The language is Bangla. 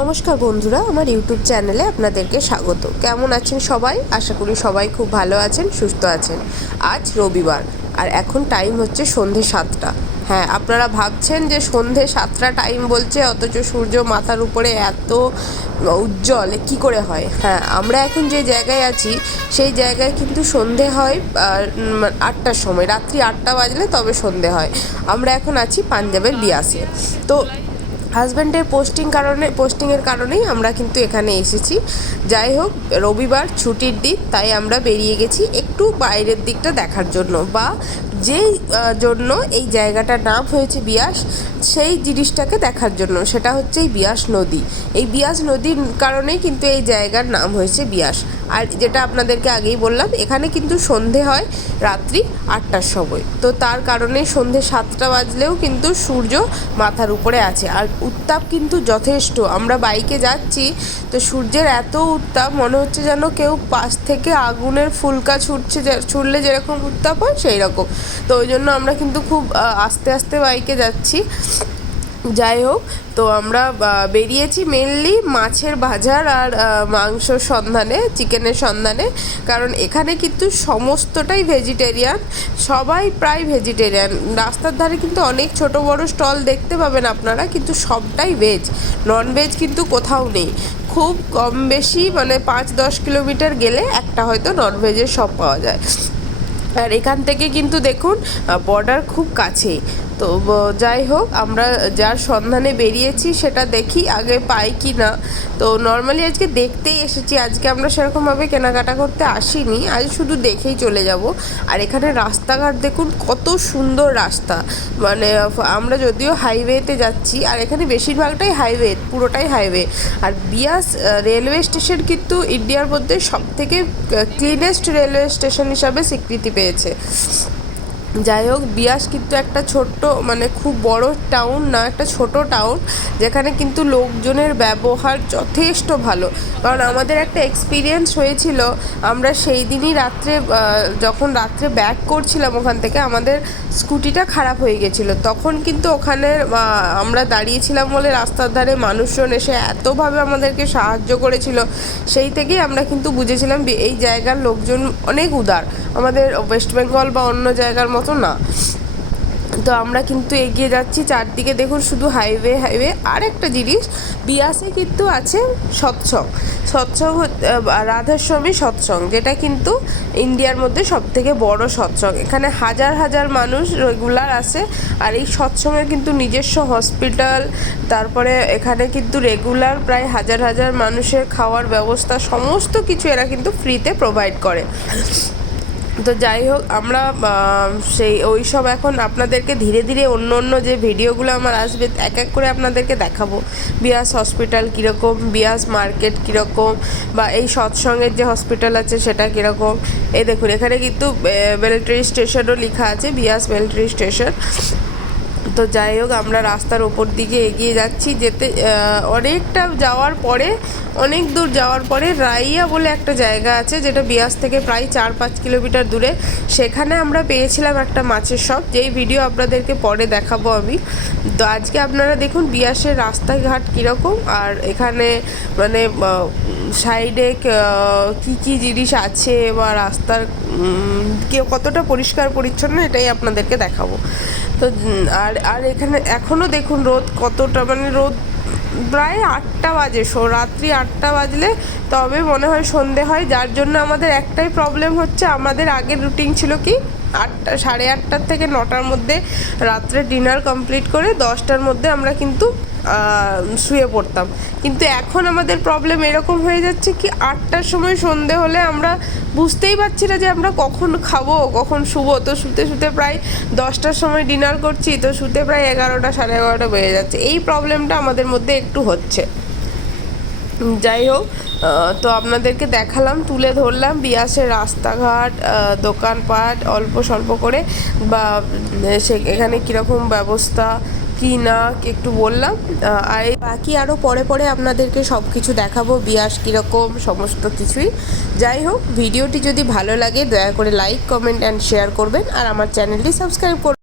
নমস্কার বন্ধুরা, আমার ইউটিউব চ্যানেলে আপনাদেরকে স্বাগত। কেমন আছেন সবাই? আশা করি সবাই খুব ভালো আছেন, সুস্থ আছেন। আজ রবিবার আর এখন টাইম হচ্ছে সন্ধে 7টা। হ্যাঁ, আপনারা ভাবছেন যে সন্ধে 7টা টাইম বলছে, অথচ সূর্য মাথার উপরে এত উজ্জ্বল কি করে হয়? হ্যাঁ, আমরা এখন যে জায়গায় আছি সেই জায়গায় কিন্তু সন্ধে হয় 8টার সময়, রাত্রি 8টা বাজলে তবে সন্ধে হয়। আমরা এখন আছি পাঞ্জাবের বিয়াসে। তো হাজব্যান্ডের পোস্টিংয়ের কারণেই আমরা কিন্তু এখানে এসেছি। যাই হোক, রবিবার ছুটির দিন, তাই আমরা বেরিয়ে গেছি একটু বাইরের দিকটা দেখার জন্য, বা যেই জন্য এই জায়গাটার নাম হয়েছে বিয়াস, সেই জিনিসটাকে দেখার জন্য। সেটা হচ্ছে এই বিয়াস নদী। এই বিয়াস নদীর কারণেই কিন্তু এই জায়গার নাম হয়েছে বিয়াস। আর যেটা আপনাদেরকে আগেই বললাম, এখানে কিন্তু সন্ধে হয় রাত্রি 8টার সময়। তো তার কারণে সন্ধে 7টা বাজলেও কিন্তু সূর্য মাথার উপরে আছে। আর উত্তাপ কিন্তু যথেষ্ট। আমরা বাইকে যাচ্ছি, তো সূর্যের এত উত্তাপ, মনে হচ্ছে যেন কেউ পাশ থেকে আগুনের ফুলকা ছুড়লে যেরকম উত্তাপ হয় সেই রকম। তো ওই জন্য আমরা কিন্তু খুব আস্তে আস্তে বাইকে যাচ্ছি। যাই হোক, তো আমরা বেরিয়েছি মেনলি মাছের বাজার আর মাংসর সন্ধানে, চিকেনের সন্ধানে। কারণ এখানে কিন্তু সমস্তটাই ভেজিটেরিয়ান, সবাই প্রায় ভেজিটেরিয়ান। রাস্তার ধারে কিন্তু অনেক ছোট বড় স্টল দেখতে পাবেন আপনারা, কিন্তু সবটাই ভেজ। ননভেজ কিন্তু কোথাও নেই। খুব কম বেশি মানে 5-10 কিলোমিটার গেলে একটা হয়তো ননভেজের শপ পাওয়া যায়। আর এখান থেকে কিন্তু দেখুন বর্ডার খুব কাছেই। তো যাই হোক, আমরা যার সন্ধানে বেরিয়েছি সেটা দেখি আগে পাই কি না। তো নর্মালি আজকে দেখতেই এসেছি, আজকে আমরা সেরকমভাবে কেনাকাটা করতে আসিনি, আজ শুধু দেখেই চলে যাব। আর এখানে রাস্তাঘাট দেখুন কত সুন্দর রাস্তা। মানে আমরা যদিও হাইওয়েতে যাচ্ছি, আর এখানে বেশিরভাগটাই হাইওয়ে, পুরোটাই হাইওয়ে। আর বিয়াস রেলওয়ে স্টেশন কিন্তু ইন্ডিয়ার মধ্যে সবথেকে ক্লিনেস্ট রেলওয়ে স্টেশন হিসাবে স্বীকৃতি পেয়েছে। যাই হোক, বিয়াস কিন্তু একটা ছোট্ট, মানে খুব বড় টাউন না, একটা ছোট টাউন, যেখানে কিন্তু লোকজনের ব্যবহার যথেষ্ট ভালো। কারণ আমাদের একটা এক্সপিরিয়েন্স হয়েছিল, আমরা সেই দিনই যখন রাত্রে ব্যাক করছিলাম ওখান থেকে, আমাদের স্কুটিটা খারাপ হয়ে গেছিলো। তখন কিন্তু ওখানে আমরা দাঁড়িয়েছিলাম বলে রাস্তার ধারে মানুষজন এসে এতভাবে আমাদেরকে সাহায্য করেছিল। সেই থেকেই আমরা কিন্তু বুঝেছিলাম এই জায়গার লোকজন অনেক উদার, আমাদের ওয়েস্ট বেঙ্গল বা অন্য জায়গার মতো না। তো আমরা কিন্তু এগিয়ে যাচ্ছি, চারদিকে দেখুন শুধু হাইওয়ে হাইওয়ে। আর একটা জিনিস, বিয়াসে কিন্তু আছে সৎসঙ্গ। রাধাস্বামী সৎসঙ্গ, যেটা কিন্তু ইন্ডিয়ার মধ্যে সবথেকে বড় সৎসঙ্গ। এখানে হাজার হাজার মানুষ রেগুলার আসে। আর এই সৎসঙ্গের কিন্তু নিজস্ব হসপিটাল, তারপরে এখানে কিন্তু রেগুলার প্রায় হাজার হাজার মানুষের খাওয়ার ব্যবস্থা, সমস্ত কিছু এরা কিন্তু ফ্রিতে প্রোভাইড করে। তো যাই হোক, আমরা ওই সব এখন আপনাদেরকে ধীরে ধীরে অন্য অন্য যে ভিডিওগুলো আমার আসবে এক এক করে আপনাদেরকে দেখাবো। বিয়াস হসপিটাল কীরকম, বিয়াস মার্কেট কীরকম, বা এই সৎসঙ্গের যে হসপিটাল আছে সেটা কীরকম। এই দেখুন, এখানে কিন্তু মিলিটারি স্টেশনও লেখা আছে, বিয়াস মিলিটারি স্টেশন। তো যাই হোক, আমরা রাস্তার ওপর দিকে এগিয়ে যাচ্ছি। অনেকটা যাওয়ার পরে, অনেক দূর যাওয়ার পরে রাইয়া বলে একটা জায়গা আছে, যেটা বিয়াস থেকে প্রায় 4-5 কিলোমিটার দূরে। সেখানে আমরা পেয়েছিলাম একটা মাছের শপ, যেই ভিডিও আপনাদেরকে পরে দেখাবো আমি। তো আজকে আপনারা দেখুন বিয়াসের রাস্তাঘাট কীরকম, আর এখানে মানে সাইডে কী কী জিনিস আছে, বা রাস্তার কতটা পরিষ্কার পরিচ্ছন্ন, এটাই আপনাদেরকে দেখাবো। তো আর এখানে এখনও দেখুন রোদ কতটা, মানে রোদ প্রায় 8টা বাজে, রাত্রি 8টা বাজলে তবে মনে হয় সন্ধে হয়। যার জন্য আমাদের একটাই প্রবলেম হচ্ছে, আমাদের আগের রুটিন ছিল কি 8:30 থেকে 9টার মধ্যে রাত্রে ডিনার কমপ্লিট করে 10টার মধ্যে আমরা কিন্তু শুয়ে পড়তাম। কিন্তু এখন আমাদের প্রবলেম এরকম হয়ে যাচ্ছে কি 8টার সময় সন্ধে হলে আমরা বুঝতেই পারছি না যে আমরা কখন খাবো, কখন শুবো। তো শুতে শুতে প্রায় 10টার সময় ডিনার করছি, তো শুতে প্রায় 11টা 11:30 বেজে যাচ্ছে। এই প্রবলেমটা আমাদের মধ্যে একটু হচ্ছে। যাই হোক, তো আপনাদেরকে দেখালাম, তুলে ধরলাম বিয়াসের রাস্তাঘাট, দোকানপাট অল্প স্বল্প করে, বা এখানে কীরকম ব্যবস্থা কি না একটু বললাম। আর বাকি আরও পরে পরে আপনাদেরকে সব কিছু দেখাবো, বিয়াস কীরকম সমস্ত কিছুই। যাই হোক, ভিডিওটি যদি ভালো লাগে দয়া করে লাইক, কমেন্ট অ্যান্ড শেয়ার করবেন, আর আমার চ্যানেলটি সাবস্ক্রাইব করবেন।